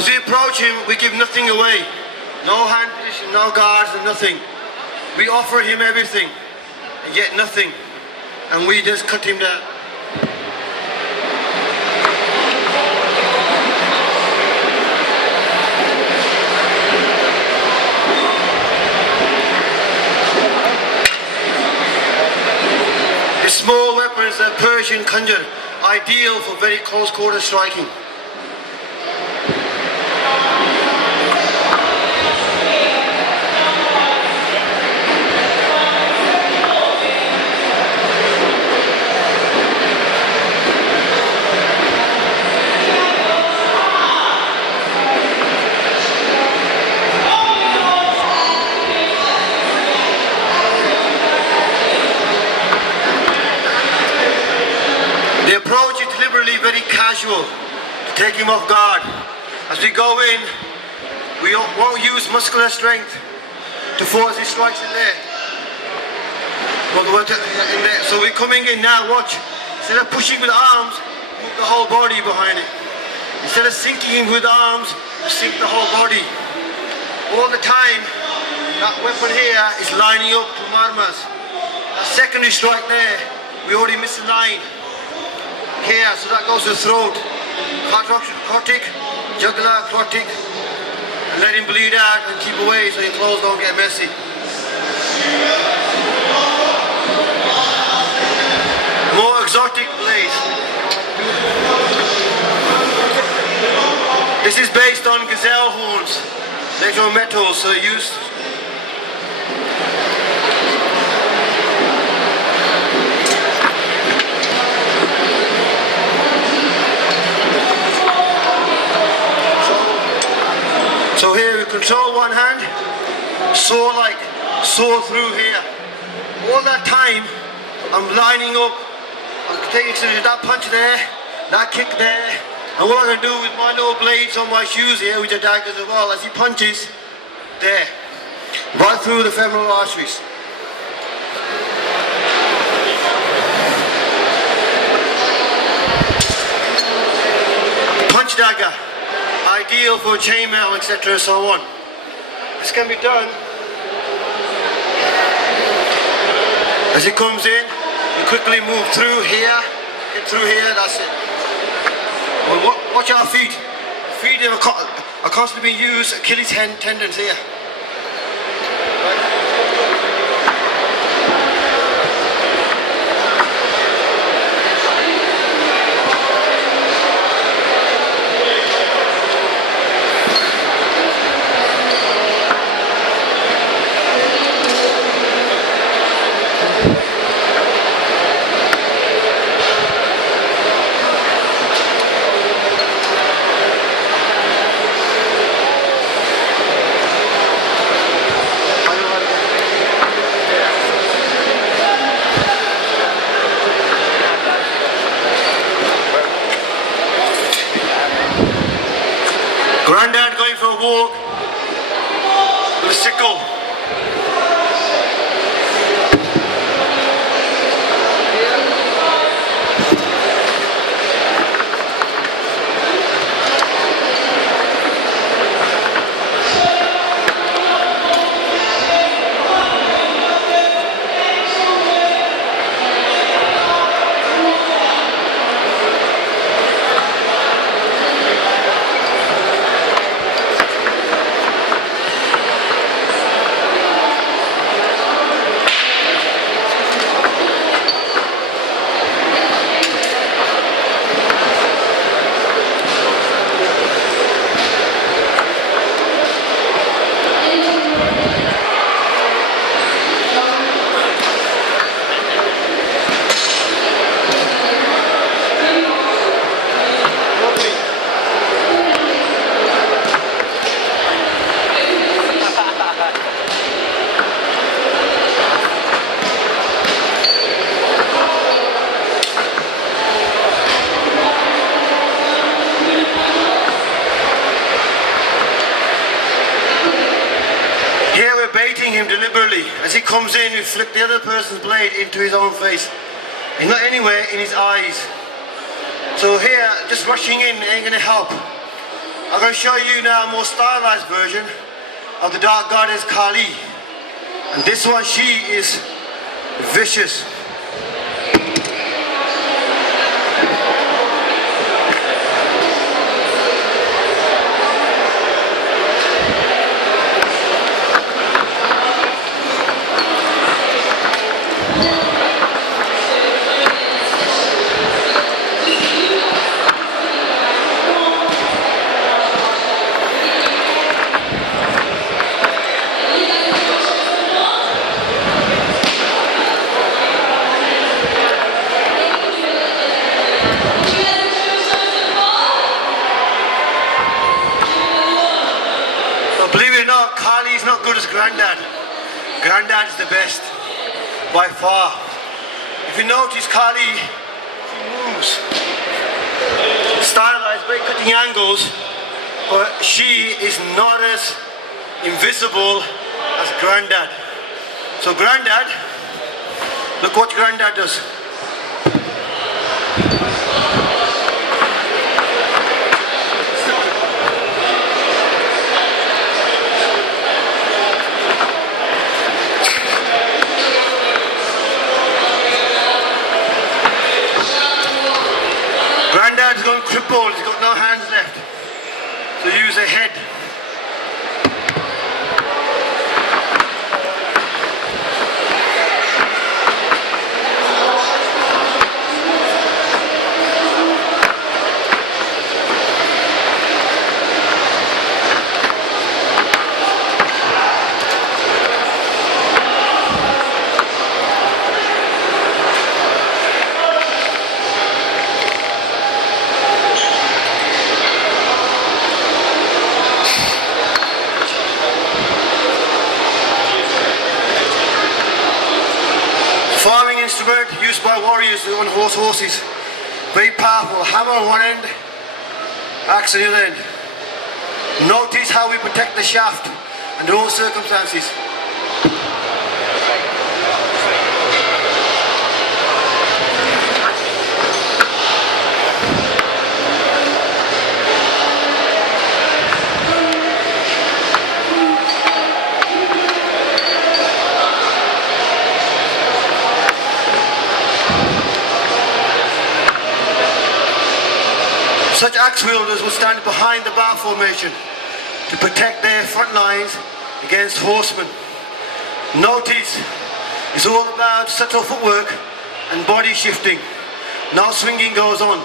As we approach him, we give nothing away. No hand position, no guards and nothing. We offer him everything and yet nothing. And we just cut him down. This small weapon is a Persian khanjar, ideal for very close quarter striking. The approach is deliberately very casual to take him off guard. As we go in, we won't use muscular strength to force his strikes in there. So we're coming in now, watch. Instead of pushing with arms, move the whole body behind it. Instead of sinking him with arms, sink the whole body. All the time, that weapon here is lining up to marmas. That secondary strike there, we already missed the line. Here, so that goes to the throat, carotid, jugular, carotid, and let him bleed out and keep away so your clothes don't get messy. More exotic blades. This is based on gazelle horns, natural metals, so used. So here we control one hand, saw through here. All that time, I'm lining up, I'm taking that punch there, that kick there, and what I'm going to do with my little blades on my shoes here, which are daggers as well, as he punches, there, right through the femoral arteries. Punch dagger. Ideal for chainmail, etc. and so on. This can be done as it comes in. You quickly move through here, get through here. That's it. Well, watch our feet. Feet are constantly being used. Achilles tendons here. Granddad going for a walk with a sickle. Him deliberately. As he comes in, we flick the other person's blade into his own face. He's not anywhere in his eyes. So here, just rushing in ain't going to help. I'm going to show you now a more stylized version of the dark goddess Kali. And this one, she is vicious. Believe it or not, Kali is not good as Grandad. Grandad is the best, by far. If you notice, Kali, she moves. Stylized, very cutting angles, but she is not as invisible as Grandad. So Grandad, look what Grandad does. Grandad's gone crippled, he's got no hands left. So use a head. Farming instrument used by warriors on horses. Very powerful. Hammer on one end, axe on the other end. Notice how we protect the shaft under all circumstances. Such axe wielders will stand behind the bar formation to protect their front lines against horsemen. Notice, it's all about subtle footwork and body shifting. No swinging goes on.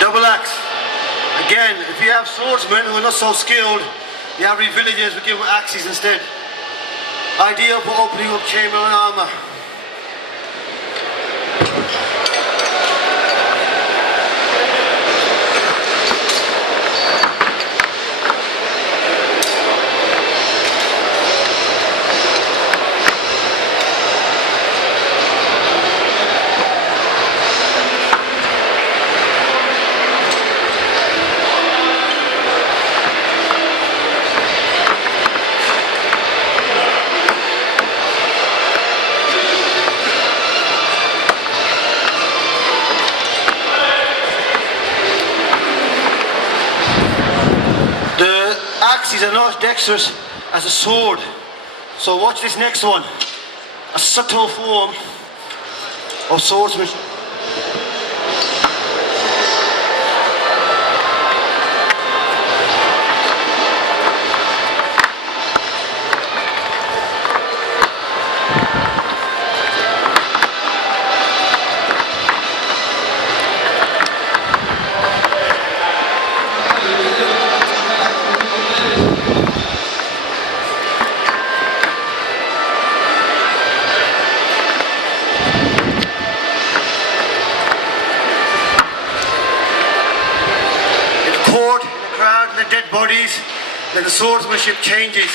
Double axe. Again, if you have swordsmen who are not so skilled, the average villagers will give them axes instead. Ideal for opening up chamber and armor. Axes are not as dexterous as a sword. So watch this next one. A subtle form of swordsmanship. Dead bodies, then the swordsmanship changes.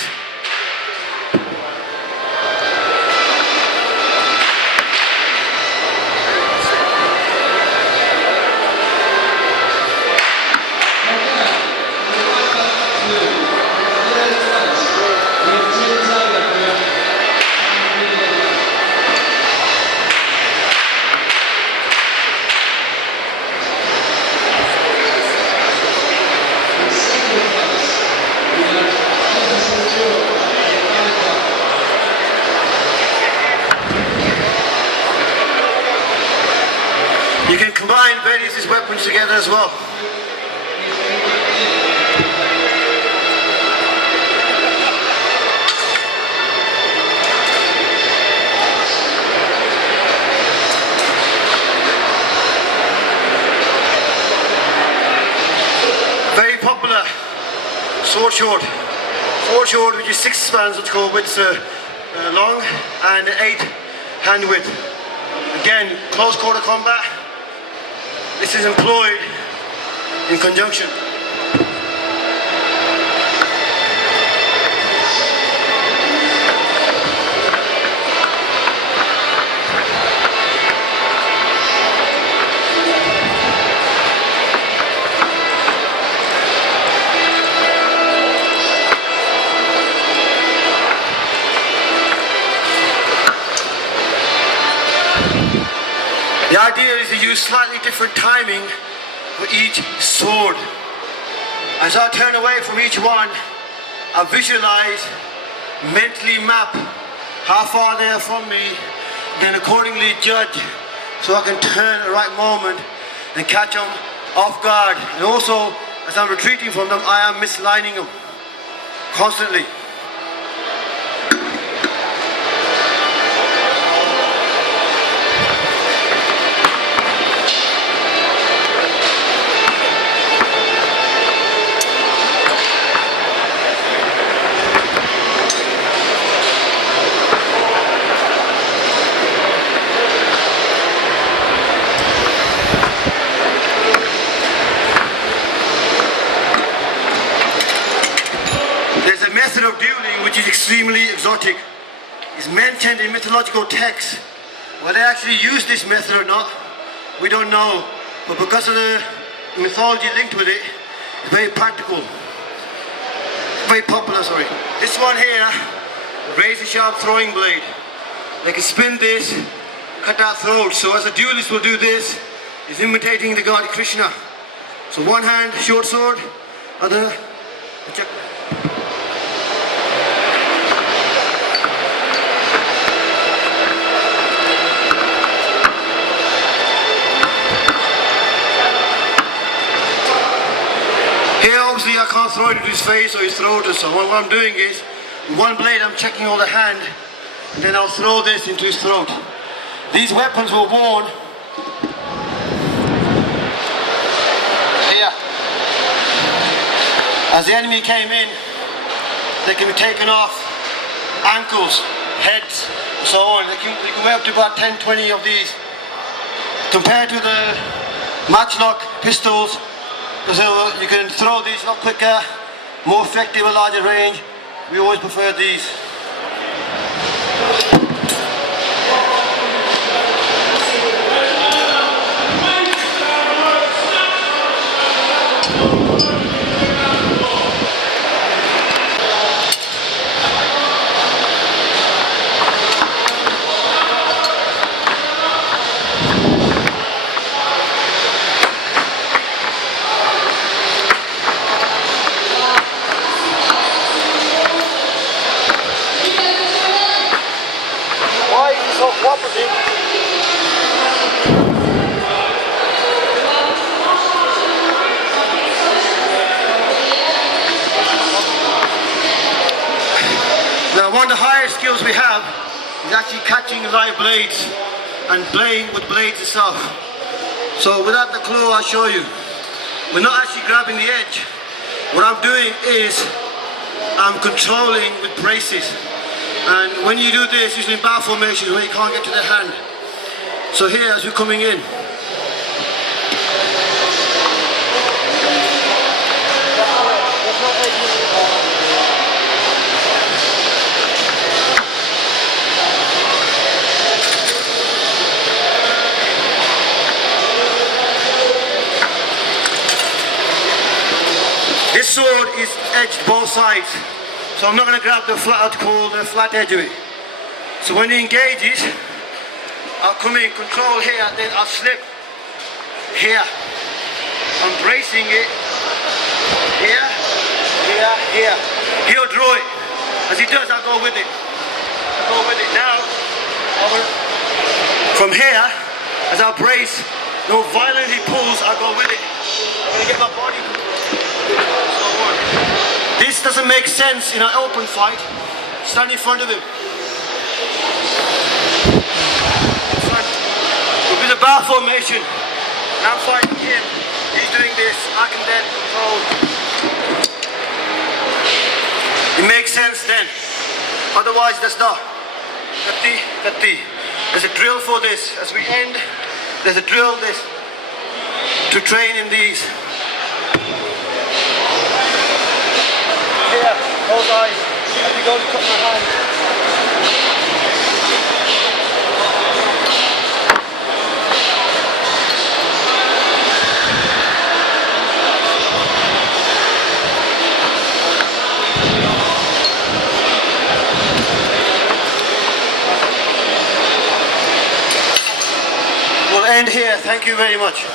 other as well. Very popular sword short. Sword short, which is 6 spans of score width long and 8 hand width. Again, close quarter combat. This is employed in conjunction. The idea is to use slightly different timing for each sword. As I turn away from each one, I visualize, mentally map how far they are from me, then accordingly judge so I can turn at the right moment and catch them off guard. And also, as I'm retreating from them, I am mislining them constantly. Of dueling, which is extremely exotic, is mentioned in mythological texts. Whether they actually use this method or not, we don't know. But because of the mythology linked with it, it's very practical, very popular. Sorry. This one here, razor sharp throwing blade. They can spin this, cut our throat. So as a duelist will do this, is imitating the god Krishna. So one hand short sword, other. Here obviously I can't throw it into his face or his throat or so. What I'm doing is, with one blade I'm checking all the hand, and then I'll throw this into his throat. These weapons were worn here. As the enemy came in, they can be taken off, ankles, heads, and so on. They can wear up to about 10, 20 of these. Compared to the matchlock pistols, so you can throw these a lot quicker, more effective, a larger range. We always prefer these. Now one of the highest skills we have is actually catching live blades and playing with blades itself. So without the claw, I'll show you. We're not actually grabbing the edge. What I'm doing is I'm controlling with braces. And when you do this, usually in bow formations where you can't get to the hand. So here, as we're coming in, this sword is edged both sides. So I'm not going to grab the flat, called the flat edge of it. So when he engages, I'll come in, control here, then I'll slip here. I'm bracing it here, here, here. He'll draw it. As he does, I'll go with it. I'll go with it. Now, from here, as I brace, No violently pulls, I go with it. I'm gonna get my body. This doesn't make sense in an open fight. Stand in front of him. In front. We'll be the bar formation. And I'm fighting him. He's doing this. I can then control. It makes sense then. Otherwise, that's not. Katti. There's a drill for this. As we end, there's a drill this to train in these. Here, close eyes. As we go to cut my hand. We'll end here. Thank you very much.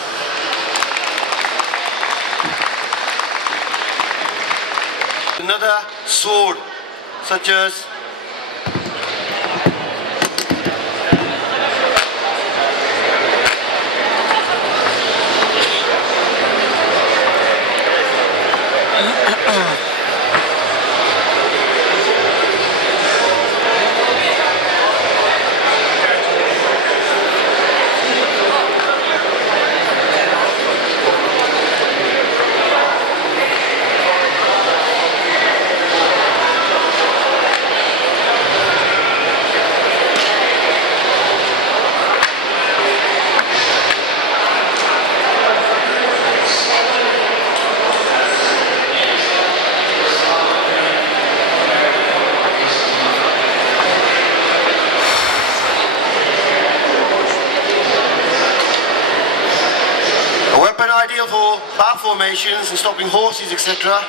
Another sword, such as ideal for bar formations and stopping horses, etc.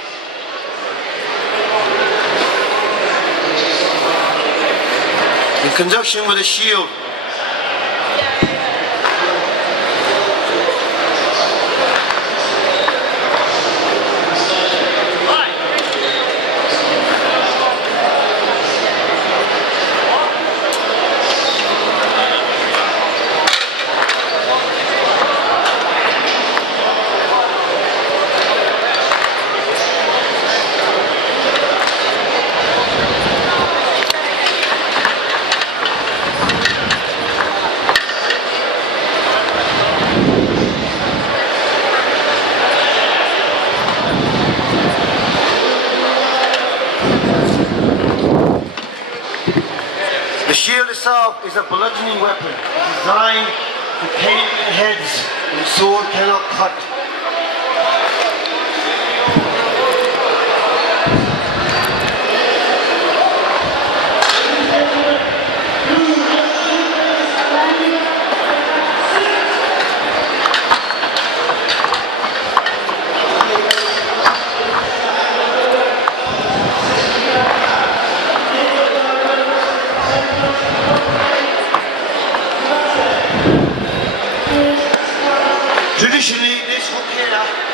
In conjunction with a shield. The shield itself is a bludgeoning weapon designed to cave in heads and sword cannot cut.